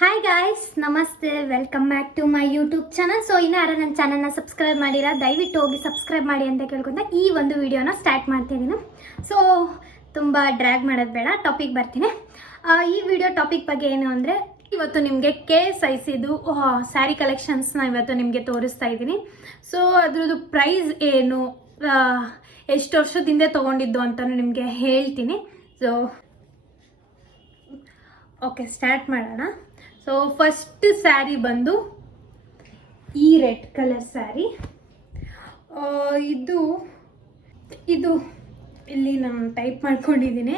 Hi guys, ನಮಸ್ತೆ. Welcome back to my YouTube channel. So ಇನ್ನು ಯಾರು ನನ್ನ ಚಾನಲ್ನ ಸಬ್ಸ್ಕ್ರೈಬ್ ಮಾಡಿಲ್ಲ, ದಯವಿಟ್ಟು ಹೋಗಿ ಸಬ್ಸ್ಕ್ರೈಬ್ ಮಾಡಿ ಅಂತ ಕೇಳ್ಕೊಂತ ಈ ಒಂದು ವಿಡಿಯೋನ ಸ್ಟಾರ್ಟ್ ಮಾಡ್ತಿದ್ದೀನಿ. ಸೊ ತುಂಬ ಡ್ರ್ಯಾಗ್ ಮಾಡೋದು ಬೇಡ, ಟಾಪಿಕ್ ಬರ್ತೀನಿ. ಈ ವಿಡಿಯೋ ಟಾಪಿಕ್ ಬಗ್ಗೆ ಏನು ಅಂದರೆ, ಇವತ್ತು ನಿಮಗೆ KSICದು ಸ್ಯಾರಿ ಕಲೆಕ್ಷನ್ಸ್ನ ಇವತ್ತು ನಿಮಗೆ ತೋರಿಸ್ತಾ ಇದ್ದೀನಿ. ಸೊ ಅದ್ರದ್ದು ಪ್ರೈಸ್ ಏನು, ಎಷ್ಟು ವರ್ಷದಿಂದ ತೊಗೊಂಡಿದ್ದು ಅಂತ ನಿಮಗೆ ಹೇಳ್ತೀನಿ. ಸೊ ಓಕೆ, ಸ್ಟಾರ್ಟ್ ಮಾಡೋಣ. ಸೊ ಫಸ್ಟ್ ಸ್ಯಾರಿ ಬಂದು ಈ ರೆಡ್ ಕಲರ್ ಸ್ಯಾರಿ. ಇದು ಇಲ್ಲಿ ನಾನು ಟೈಪ್ ಮಾಡ್ಕೊಂಡಿದ್ದೀನಿ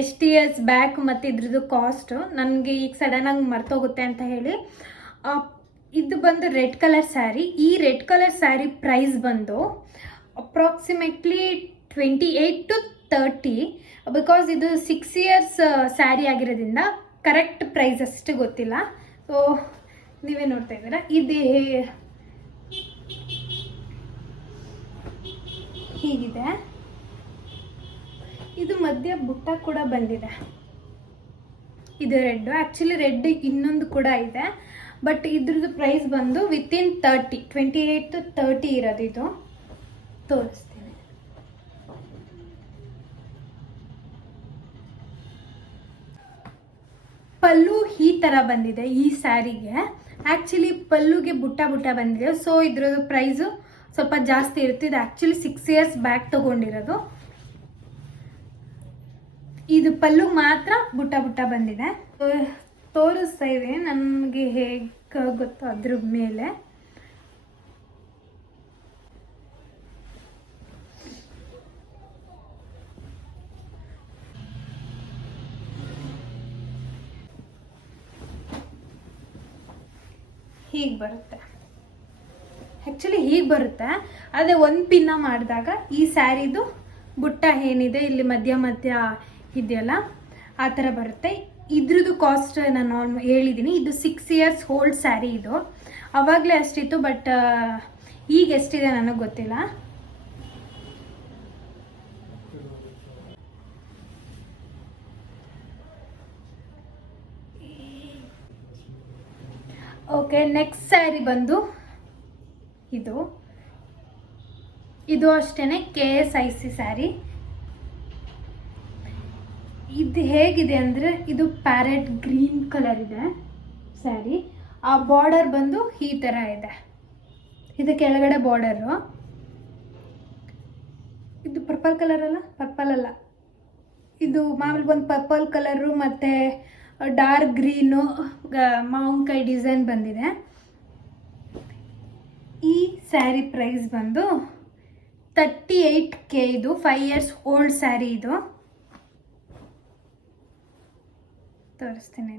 ಎಷ್ಟು ಇಯರ್ಸ್ ಬ್ಯಾಕ್ ಮತ್ತು ಇದ್ರದ್ದು ಕಾಸ್ಟ್ ನನಗೆ ಈಗ ಸಡನ್ನಾಗಿ ಮರ್ತೋಗುತ್ತೆ ಅಂತ ಹೇಳಿ. ಇದು ಬಂದು ರೆಡ್ ಕಲರ್ ಸ್ಯಾರಿ. ಈ ರೆಡ್ ಕಲರ್ ಸ್ಯಾರಿ ಪ್ರೈಸ್ ಬಂದು ಅಪ್ರಾಕ್ಸಿಮೇಟ್ಲಿ 28 to 30, ಬಿಕಾಸ್ ಇದು 6 ಇಯರ್ಸ್ ಸ್ಯಾರಿ ಆಗಿರೋದ್ರಿಂದ ಕರೆಕ್ಟ್ ಪ್ರೈಸ್ ಅಷ್ಟು ಗೊತ್ತಿಲ್ಲ. ಸೊ ನೀವೇ ನೋಡ್ತಾ ಇದ್ದೀರಾ, ಇದೇ ಹೀಗಿದೆ. ಇದು ಮಧ್ಯ ಬುಟ್ಟ ಕೂಡ ಬಂದಿದೆ. ಇದು ರೆಡ್, ಆ್ಯಕ್ಚುಲಿ ರೆಡ್ ಇನ್ನೊಂದು ಕೂಡ ಇದೆ, ಬಟ್ ಇದ್ರದ್ದು ಪ್ರೈಸ್ ಬಂದು ವಿತಿನ್ 28 to 30 ಇರೋದು. ಇದು ತೋರಿಸ್ತೀನಿ. ಪಲ್ಲು ಈ ಥರ ಬಂದಿದೆ ಈ ಸ್ಯಾರಿಗೆ. ಆ್ಯಕ್ಚುಲಿ ಪಲ್ಲುಗೆ ಬುಟ್ಟ ಬಂದಿದೆ. ಸೊ ಇದ್ರದ್ದು ಪ್ರೈಸು ಸ್ವಲ್ಪ ಜಾಸ್ತಿ ಇರುತ್ತೆ. ಇದು ಆ್ಯಕ್ಚುಲಿ 6 ಇಯರ್ಸ್ ಬ್ಯಾಕ್ ತೊಗೊಂಡಿರೋದು. ಇದು ಪಲ್ಲು ಮಾತ್ರ ಬುಟ್ಟ ಬಂದಿದೆ. ತೋರಿಸ್ತಾ ಇದೆ ನನಗೆ ಹೇಗೆ ಗೊತ್ತೋ ಅದ್ರ ಮೇಲೆ. ಹೀಗೆ ಬರುತ್ತೆ, ಆ್ಯಕ್ಚುಲಿ ಹೀಗೆ ಬರುತ್ತೆ. ಅದೇ ಒಂದು ಪಿನ್ನ ಮಾಡಿದಾಗ ಈ ಸ್ಯಾರಿದು ಬುಟ್ಟ ಏನಿದೆ ಇಲ್ಲಿ ಮಧ್ಯ ಇದೆಯಲ್ಲ, ಆ ಥರ ಬರುತ್ತೆ. ಇದ್ರದ್ದು ಕಾಸ್ಟ್ ನಾನು ಹೇಳಿದ್ದೀನಿ. ಇದು 6 ಇಯರ್ಸ್ ಓಲ್ಡ್ ಸ್ಯಾರಿ. ಇದು ಆವಾಗಲೇ ಅಷ್ಟಿತ್ತು, ಬಟ್ ಈಗ ಎಷ್ಟಿದೆ ನನಗೆ ಗೊತ್ತಿಲ್ಲ. ಓಕೆ, ನೆಕ್ಸ್ಟ್ ಸ್ಯಾರಿ ಬಂದು ಇದು ಅಷ್ಟೇ KSIC ಸ್ಯಾರಿ. ಇದು ಹೇಗಿದೆ ಅಂದರೆ, ಇದು ಪ್ಯಾರೆಟ್ ಗ್ರೀನ್ ಕಲರ್ ಇದೆ ಸ್ಯಾರಿ. ಆ ಬಾರ್ಡರ್ ಬಂದು ಈ ಥರ ಇದೆ. ಇದು ಕೆಳಗಡೆ ಬಾರ್ಡರು. ಇದು ಪರ್ಪಲ್ ಕಲರ್ ಅಲ್ಲ, ಪರ್ಪಲ್ ಅಲ್ಲ, ಇದು ಮಾಮೂಲಿ ಒಂದು ಪರ್ಪಲ್ ಕಲರು ಮತ್ತು ಡಾರ್ಕ್ ಗ್ರೀನು ಮಾವಿನಕಾಯಿ ಡಿಸೈನ್ ಬಂದಿದೆ. ಈ ಸ್ಯಾರಿ ಪ್ರೈಸ್ ಬಂದು 38K. ಇದು 5 ಇಯರ್ಸ್ ಓಲ್ಡ್ ಸ್ಯಾರಿ. ಇದು ತೋರಿಸ್ತೀನಿ.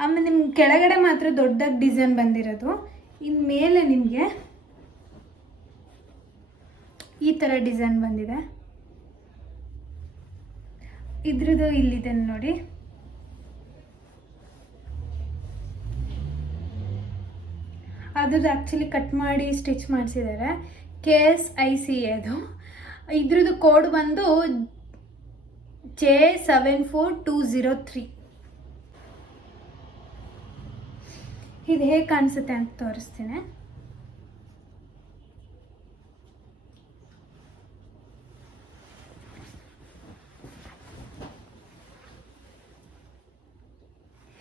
ಆಮೇಲೆ ನಿಮ್ಗೆ ಕೆಳಗಡೆ ಮಾತ್ರ ದೊಡ್ಡದಾಗಿ ಡಿಸೈನ್ ಬಂದಿರೋದು. ಇನ್ನು ಮೇಲೆ ನಿಮಗೆ ಈ ಥರ ಡಿಸೈನ್ ಬಂದಿದೆ. ಇದ್ರದ್ದು ಇಲ್ಲಿದೆ ನೋಡಿ. ಅದ್ರದ್ದು ಆ್ಯಕ್ಚುಲಿ ಕಟ್ ಮಾಡಿ ಸ್ಟಿಚ್ ಮಾಡಿಸಿದ್ದಾರೆ. KSIC ಅದು. ಇದ್ರದ್ದು ಕೋಡ್ ಬಂದು J74203. ಇದು ಹೇಗೆ ಕಾಣಿಸುತ್ತೆ ಅಂತ ತೋರಿಸ್ತೀನಿ.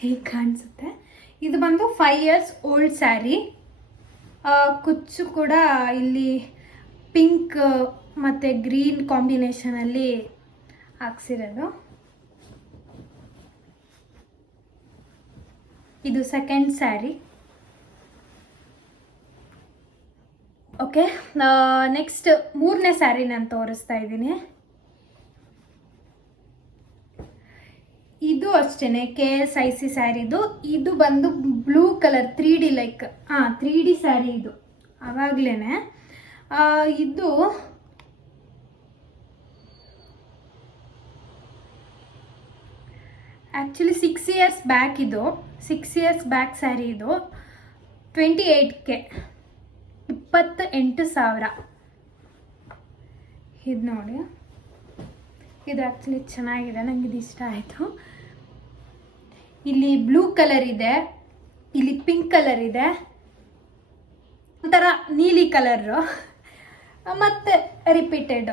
ಹೇಗೆ ಕಾಣಿಸುತ್ತೆ. ಇದು ಬಂದು 5 ಇಯರ್ಸ್ ಓಲ್ಡ್ ಸ್ಯಾರಿ. ಕುಚ್ಚು ಕೂಡ ಇಲ್ಲಿ ಪಿಂಕ್ ಮತ್ತು ಗ್ರೀನ್ ಕಾಂಬಿನೇಷನಲ್ಲಿ ಹಾಕ್ಸಿರೋದು. ಇದು ಸೆಕೆಂಡ್ ಸ್ಯಾರಿ. ಓಕೆ, ನೆಕ್ಸ್ಟ್ ಮೂರನೇ ಸ್ಯಾರಿ ನಾನು ತೋರಿಸ್ತಾ ಇದ್ದೀನಿ. ಇದು ಅಷ್ಟೇ KSIC ಸ್ಯಾರಿದು. ಇದು ಬಂದು blue colour 3D like 3D sari. ಇದು ಆವಾಗಲೇ ಇದು ಆ್ಯಕ್ಚುಲಿ 6 ಇಯರ್ಸ್ ಬ್ಯಾಕ್. ಇದು 6 ಇಯರ್ಸ್ ಬ್ಯಾಕ್ ಸ್ಯಾರಿ. ಇದು 28K, 28,000. ಇದು ನೋಡಿ, ಇದು ಆ್ಯಕ್ಚುಲಿ ಚೆನ್ನಾಗಿದೆ, ನನಗೆ ಇದು ಇಷ್ಟ ಆಯಿತು. ಇಲ್ಲಿ ಬ್ಲೂ ಕಲರ್ ಇದೆ, ಇಲ್ಲಿ ಪಿಂಕ್ ಕಲರ್ ಇದೆ, ಒಂಥರ ನೀಲಿ ಕಲರು, ಮತ್ತೆ ರಿಪೀಟೆಡ್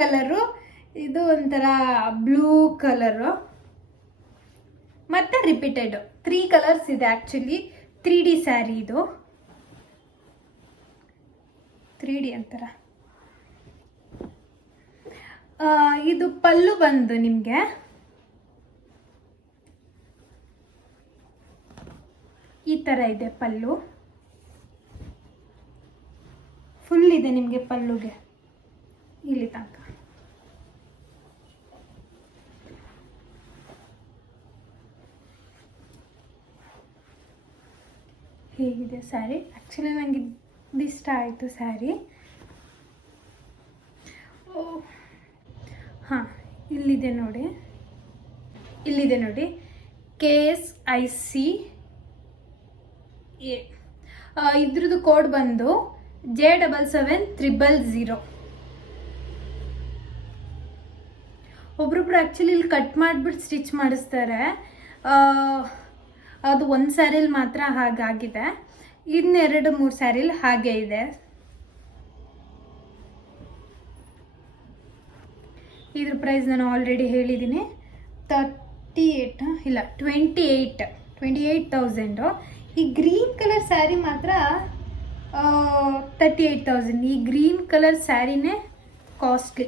ಕಲರು, ಇದು ಒಂಥರ ಬ್ಲೂ ಕಲರು, ಮತ್ತೆ ರಿಪೀಟೆಡ್ 3 ಕಲರ್ಸ್ ಇದೆ. ಆ್ಯಕ್ಚುಲಿ 3D ಸ್ಯಾರಿ ಇದು, 3D ಅಂತಾರ. ಇದು ಪಲ್ಲು ಬಂದು ನಿಮಗೆ ಈ ಥರ ಇದೆ. ಪಲ್ಲು ಫುಲ್ ಇದೆ ನಿಮಗೆ, ಪಲ್ಲುಗೆ ಇಲ್ಲಿ ತನಕ. ಹೇಗಿದೆ ಸ್ಯಾರಿ? ಆ್ಯಕ್ಚುಲಿ ನನಗೆ ಇಷ್ಟ ಆಯಿತು ಸ್ಯಾರಿ. ಹಾಂ, ಇಲ್ಲಿದೆ ನೋಡಿ, KSICA. ಇದ್ರದ್ದು ಕೋಡ್ ಬಂದು J77000. ಒಬ್ರೊಬ್ರು ಆ್ಯಕ್ಚುಲಿ ಇಲ್ಲಿ ಕಟ್ ಮಾಡಿಬಿಟ್ಟು ಸ್ಟಿಚ್ ಮಾಡಿಸ್ತಾರೆ. ಅದು ಒಂದು ಸ್ಯಾರಿಲಿ ಮಾತ್ರ ಹಾಗಾಗಿದೆ, ಇನ್ನು 2-3 ಸ್ಯಾರಿಲಿ ಹಾಗೆ ಇದೆ. ಇದ್ರ ಪ್ರೈಸ್ ನಾನು ಆಲ್ರೆಡಿ ಹೇಳಿದ್ದೀನಿ, 28,000. ಈ ಗ್ರೀನ್ ಕಲರ್ ಸ್ಯಾರಿ ಮಾತ್ರ 38,000. ಈ ಗ್ರೀನ್ ಕಲರ್ ಸ್ಯಾರಿನೇ ಕಾಸ್ಟ್ಲಿ.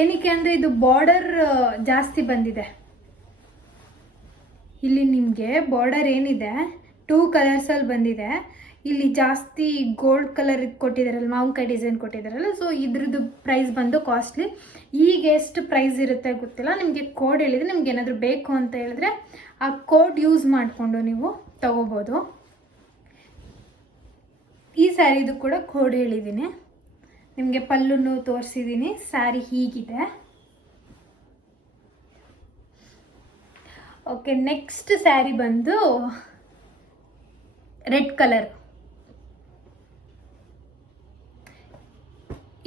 ಏನಕ್ಕೆ ಅಂದರೆ ಇದು ಬಾರ್ಡರ್ ಜಾಸ್ತಿ ಬಂದಿದೆ. ಇಲ್ಲಿ ನಿಮಗೆ ಬಾರ್ಡರ್ ಏನಿದೆ 2 ಕಲರ್ಸಲ್ಲಿ ಬಂದಿದೆ. ಇಲ್ಲಿ ಜಾಸ್ತಿ ಗೋಲ್ಡ್ ಕಲರ್ ಇದು ಕೊಟ್ಟಿದ್ದಾರಲ್ಲ, ಮಾವಿನಕಾಯಿ ಡಿಸೈನ್ ಕೊಟ್ಟಿದ್ದಾರಲ್ಲ, ಸೊ ಇದ್ರದ್ದು ಪ್ರೈಸ್ ಬಂದು ಕಾಸ್ಟ್ಲಿ. ಈಗ ಎಷ್ಟು ಪ್ರೈಸ್ ಇರುತ್ತೆ ಗೊತ್ತಿಲ್ಲ. ನಿಮಗೆ ಕೋಡ್ ಹೇಳಿದರೆ, ನಿಮ್ಗೆ ಏನಾದರೂ ಬೇಕು ಅಂತ ಹೇಳಿದ್ರೆ ಆ ಕೋಡ್ ಯೂಸ್ ಮಾಡಿಕೊಂಡು ನೀವು ತಗೋಬೋದು. ಈ ಸ್ಯಾರಿದು ಕೂಡ ಕೋಡ್ ಹೇಳಿದ್ದೀನಿ ನಿಮಗೆ, ಪಲ್ಲುನು ತೋರಿಸಿದ್ದೀನಿ. ಸ್ಯಾರಿ ಹೀಗಿದೆ. ಓಕೆ, ನೆಕ್ಸ್ಟ್ ಸ್ಯಾರಿ ಬಂದು ರೆಡ್ ಕಲರ್.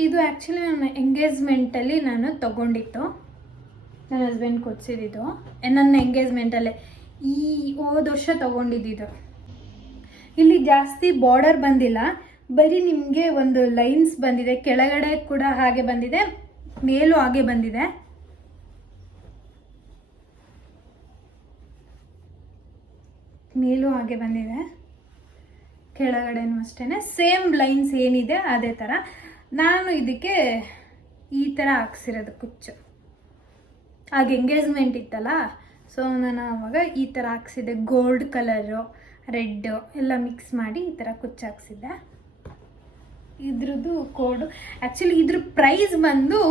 ಇದು ಆ್ಯಕ್ಚುಲಿ ನನ್ನ ಎಂಗೇಜ್ಮೆಂಟಲ್ಲಿ ನಾನು ತಗೊಂಡಿತ್ತು, ನನ್ನ ಹಸ್ಬೆಂಡ್ ಕೊಡಿಸಿದ್ದು. ನನ್ನ ಎಂಗೇಜ್ಮೆಂಟಲ್ಲೇ ಹೋದ ವರ್ಷ ತಗೊಂಡಿದ್ದು. ಇಲ್ಲಿ ಜಾಸ್ತಿ ಬಾರ್ಡರ್ ಬಂದಿಲ್ಲ, ಬರೀ ನಿಮಗೆ ಒಂದು ಲೈನ್ಸ್ ಬಂದಿದೆ. ಕೆಳಗಡೆ ಕೂಡ ಹಾಗೆ ಬಂದಿದೆ, ಮೇಲೂ ಹಾಗೆ ಬಂದಿದೆ. ಕೆಳಗಡೆನೂ ಅಷ್ಟೇ ಸೇಮ್ ಲೈನ್ಸ್ ಏನಿದೆ ಅದೇ ಥರ. ನಾನು ಇದಕ್ಕೆ ಈ ಥರ ಹಾಕ್ಸಿರೋದು ಕುಚ್ಚು. ಆಗ ಎಂಗೇಜ್ಮೆಂಟ್ ಇತ್ತಲ್ಲ, ಸೊ ನಾನು ಆವಾಗ ಈ ಥರ ಹಾಕ್ಸಿದ್ದೆ. ಗೋಲ್ಡ್ ಕಲರು, ರೆಡ್ಡು ಎಲ್ಲ ಮಿಕ್ಸ್ ಮಾಡಿ ಈ ಥರ ಕುಚ್ಚು ಹಾಕ್ಸಿದ್ದೆ. ಇದ್ರದ್ದು ಕೋಡು ಆ್ಯಕ್ಚುಲಿ ಇದ್ರ ಪ್ರೈಸ್ ಬಂದು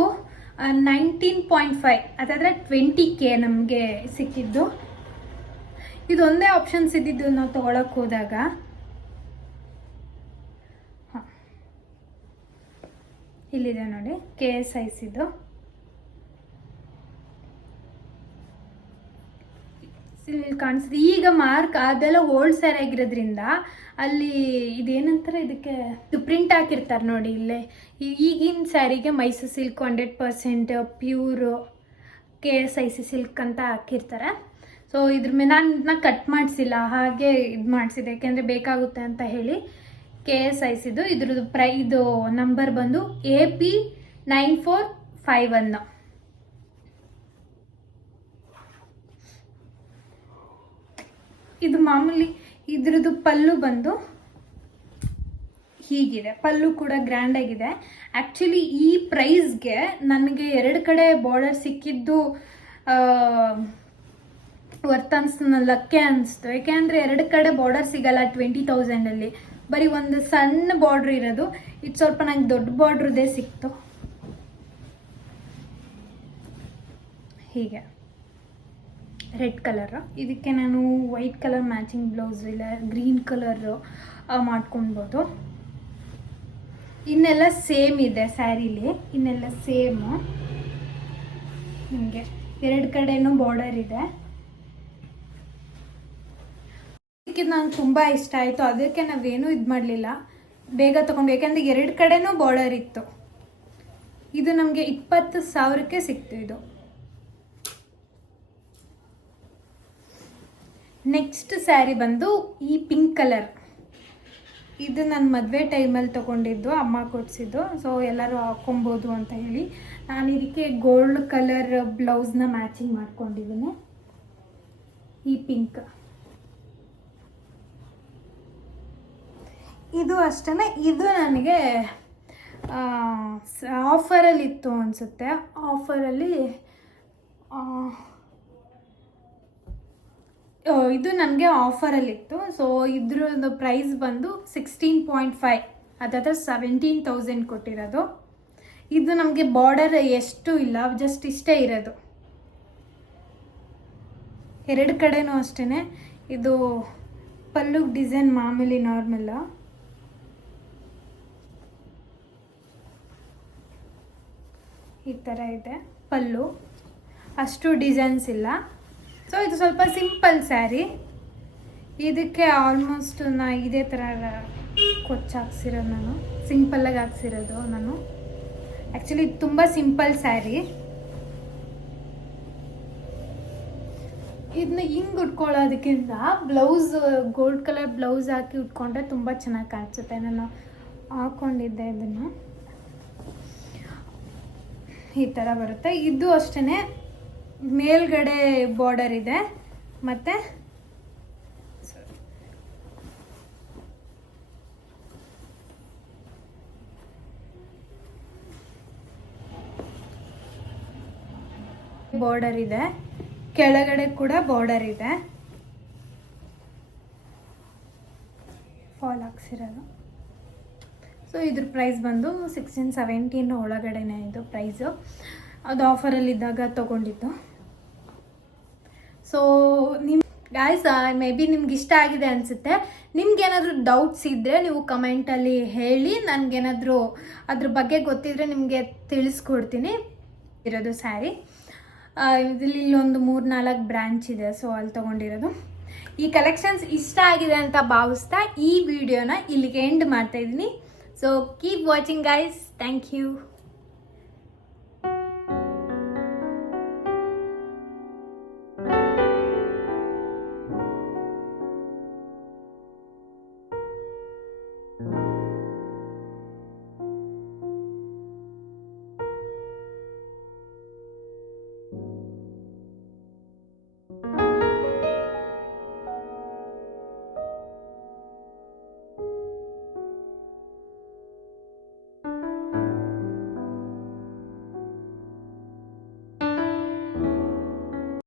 19.5, ಅದಾದರೆ 20K ನಮಗೆ ಸಿಕ್ಕಿದ್ದು. ಇದೊಂದೇ ಆಪ್ಷನ್ಸ್ ಇದ್ದಿದ್ದು ನಾವು ತೊಗೊಳಕ್ಕೆ ಹೋದಾಗ. ಹಾಂ, ಇಲ್ಲಿದೆ ನೋಡಿ KSICದು. ಇಲ್ಲಿ ಕಾಣಿಸ್ತಿದೆ. ಈಗ ಮಾರ್ಕ್ ಅದೆಲ್ಲ ಓಲ್ಡ್ ಸ್ಯಾರಿ ಆಗಿರೋದ್ರಿಂದ ಅಲ್ಲಿ ಇದೇನಂತಾರೆ, ಇದಕ್ಕೆ ಪ್ರಿಂಟ್ ಹಾಕಿರ್ತಾರೆ ನೋಡಿ ಇಲ್ಲೇ. ಈಗಿನ ಸ್ಯಾರಿಗೆ Mysuru silk 100% pure KSIC silk ಅಂತ ಹಾಕಿರ್ತಾರೆ. ಸೊ ಇದ್ರ ಮೇಲೆ ನಾನು ಇದನ್ನ ಕಟ್ ಮಾಡಿಸಿಲ್ಲ, ಹಾಗೆ ಇದು ಮಾಡಿಸಿದೆ, ಯಾಕೆಂದರೆ ಬೇಕಾಗುತ್ತೆ ಅಂತ ಹೇಳಿ. KSICದು ಇದ್ರದ್ದು ಇದು ನಂಬರ್ ಬಂದು AP9451. ಇದು ಮಾಮೂಲಿ. ಇದ್ರದ್ದು ಪಲ್ಲು ಬಂದು ಹೀಗಿದೆ. ಪಲ್ಲು ಕೂಡ ಗ್ರ್ಯಾಂಡ್ ಆಗಿದೆ. ಆ್ಯಕ್ಚುಲಿ ಈ ಪ್ರೈಸ್ಗೆ ನನಗೆ 2 ಕಡೆ ಬಾರ್ಡರ್ ಸಿಕ್ಕಿದ್ದು ವರ್ತ್ ಅನಿಸ್ತು, ನನ್ನ ಲಕ್ಕೆ ಅನಿಸ್ತು. ಯಾಕೆಂದರೆ 2 ಕಡೆ ಬಾರ್ಡರ್ ಸಿಗಲ್ಲ 20,000ಅಲ್ಲಿ. ಬರೀ ಒಂದು ಸಣ್ಣ ಬಾರ್ಡ್ರ್ ಇರೋದು. ಇದು ಸ್ವಲ್ಪ ನಂಗೆ ದೊಡ್ಡ ಬಾರ್ಡ್ರದ್ದೇ ಸಿಕ್ತು. ಹೀಗೆ ರೆಡ್ ಕಲರು. ಇದಕ್ಕೆ ನಾನು ವೈಟ್ ಕಲರ್ ಮ್ಯಾಚಿಂಗ್ ಬ್ಲೌಸ್ ಇಲ್ಲ ಗ್ರೀನ್ ಕಲರು ಮಾಡ್ಕೊಳ್ಬೋದು. ಇನ್ನೆಲ್ಲ ಸೇಮ್ ಇದೆ ಸ್ಯಾರಿಲಿ, ಇನ್ನೆಲ್ಲ ಸೇಮು. ನಿಮಗೆ 2 ಕಡೆನೂ ಬಾರ್ಡರ್ ಇದೆ. ಇದಕ್ಕೆ ನಂಗೆ ತುಂಬ ಇಷ್ಟ ಆಯಿತು, ಅದಕ್ಕೆ ನಾವೇನೂ ಇದು ಮಾಡಲಿಲ್ಲ, ಬೇಗ ತೊಗೊಂಡು. ಯಾಕೆಂದರೆ 2 ಕಡೆನೂ ಬಾರ್ಡರ್ ಇತ್ತು. ಇದು ನಮಗೆ 20,000ಕ್ಕೆ ಸಿಕ್ತು. ಇದು ನೆಕ್ಸ್ಟ್ ಸ್ಯಾರಿ ಬಂದು ಈ ಪಿಂಕ್ ಕಲರ್. ಇದು ನನ್ನ ಮದುವೆ ಟೈಮಲ್ಲಿ ತೊಗೊಂಡಿದ್ದು, ಅಮ್ಮ ಕೊಡಿಸಿದ್ದು. ಸೊ ಎಲ್ಲರೂ ಹಾಕೊಬೋದು ಅಂತ ಹೇಳಿ ನಾನು ಇದಕ್ಕೆ ಗೋಲ್ಡ್ ಕಲರ್ ಬ್ಲೌಸ್ನ ಮ್ಯಾಚಿಂಗ್ ಮಾಡ್ಕೊಂಡಿದ್ದೀನಿ. ಈ ಪಿಂಕ್ ಇದು ಅಷ್ಟೇ. ಇದು ನನಗೆ ಆಫರಲ್ಲಿ ಇತ್ತು ಅನಿಸುತ್ತೆ. ಆಫರಲ್ಲಿ ಇದು ನನಗೆ ಆಫರಲ್ಲಿತ್ತು. ಸೊ ಇದ್ರದ್ದು ಪ್ರೈಸ್ ಬಂದು 16.5, ಅದಾದರೆ 17,000 ಕೊಟ್ಟಿರೋದು. ಇದು ನಮಗೆ ಬಾರ್ಡರ್ ಎಷ್ಟು ಇಲ್ಲ, ಜಸ್ಟ್ ಇಷ್ಟೇ ಇರೋದು. ಎರಡು ಕಡೆನೂ ಅಷ್ಟೇ. ಇದು ಪಲ್ಲು ಡಿಸೈನ್ ಮಾಮೂಲಿ ನಾರ್ಮಲ್ಲ. ಈ ಥರ ಇದೆ ಪಲ್ಲು, ಅಷ್ಟು ಡಿಸೈನ್ಸ್ ಇಲ್ಲ. ಸೊ ಇದು ಸ್ವಲ್ಪ ಸಿಂಪಲ್ ಸ್ಯಾರಿ. ಇದಕ್ಕೆ ಆಲ್ಮೋಸ್ಟ್ ಇದೇ ಥರ ಕೊಚ್ಚು ಹಾಕ್ಸಿರೋದು, ನಾನು ಸಿಂಪಲ್ಲಾಗಿ ಹಾಕ್ಸಿರೋದು. ನಾನು ಆ್ಯಕ್ಚುಲಿ ತುಂಬ ಸಿಂಪಲ್ ಸ್ಯಾರಿ. ಇದನ್ನ ಹಿಂಗೆ ಉಟ್ಕೊಳ್ಳೋದಕ್ಕಿಂತ ಬ್ಲೌಸ್ ಗೋಲ್ಡ್ ಕಲರ್ ಬ್ಲೌಸ್ ಹಾಕಿ ಉಟ್ಕೊಂಡ್ರೆ ತುಂಬ ಚೆನ್ನಾಗಿ ಕಾಣಿಸುತ್ತೆ. ನಾನು ಹಾಕ್ಕೊಂಡಿದ್ದೆ ಇದನ್ನು. ಈ ಥರ ಬರುತ್ತೆ. ಇದು ಅಷ್ಟೇ, ಮೇಲ್ಗಡೆ ಬಾರ್ಡರ್ ಇದೆ ಮತ್ತು ಬಾರ್ಡರ್ ಇದೆ, ಕೆಳಗಡೆ ಕೂಡ ಬಾರ್ಡರ್ ಇದೆ. ಫಾಲ್ ಹಾಕ್ಸಿರೋದು. ಸೊ ಇದ್ರ ಪ್ರೈಸ್ ಬಂದು 16-17 ಒಳಗಡೆನೇ ಇದು ಪ್ರೈಸು. ಅದು ಆಫರಲ್ಲಿದ್ದಾಗ ತೊಗೊಂಡಿದ್ದು. ಸೊ ಗಾಯ್ಸ್, ಮೇ ಬಿ ನಿಮ್ಗೆ ಇಷ್ಟ ಆಗಿದೆ ಅನಿಸುತ್ತೆ. ನಿಮ್ಗೇನಾದರೂ ಡೌಟ್ಸ್ ಇದ್ದರೆ ನೀವು ಕಮೆಂಟಲ್ಲಿ ಹೇಳಿ. ನನಗೇನಾದರೂ ಅದ್ರ ಬಗ್ಗೆ ಗೊತ್ತಿದ್ದರೆ ನಿಮಗೆ ತಿಳಿಸ್ಕೊಡ್ತೀನಿ. ಇರೋದು ಸ್ಯಾರಿ ಇಲ್ಲೊಂದು 3-4 ಬ್ರ್ಯಾಂಚ್ ಇದೆ. ಸೊ ಅಲ್ಲಿ ತೊಗೊಂಡಿರೋದು. ಈ ಕಲೆಕ್ಷನ್ಸ್ ಇಷ್ಟ ಆಗಿದೆ ಅಂತ ಭಾವಿಸ್ತಾ ಈ ವಿಡಿಯೋನ ಇಲ್ಲಿಗೆ ಎಂಡ್ ಮಾಡ್ತಾಯಿದ್ದೀನಿ. So keep watching guys. Thank you.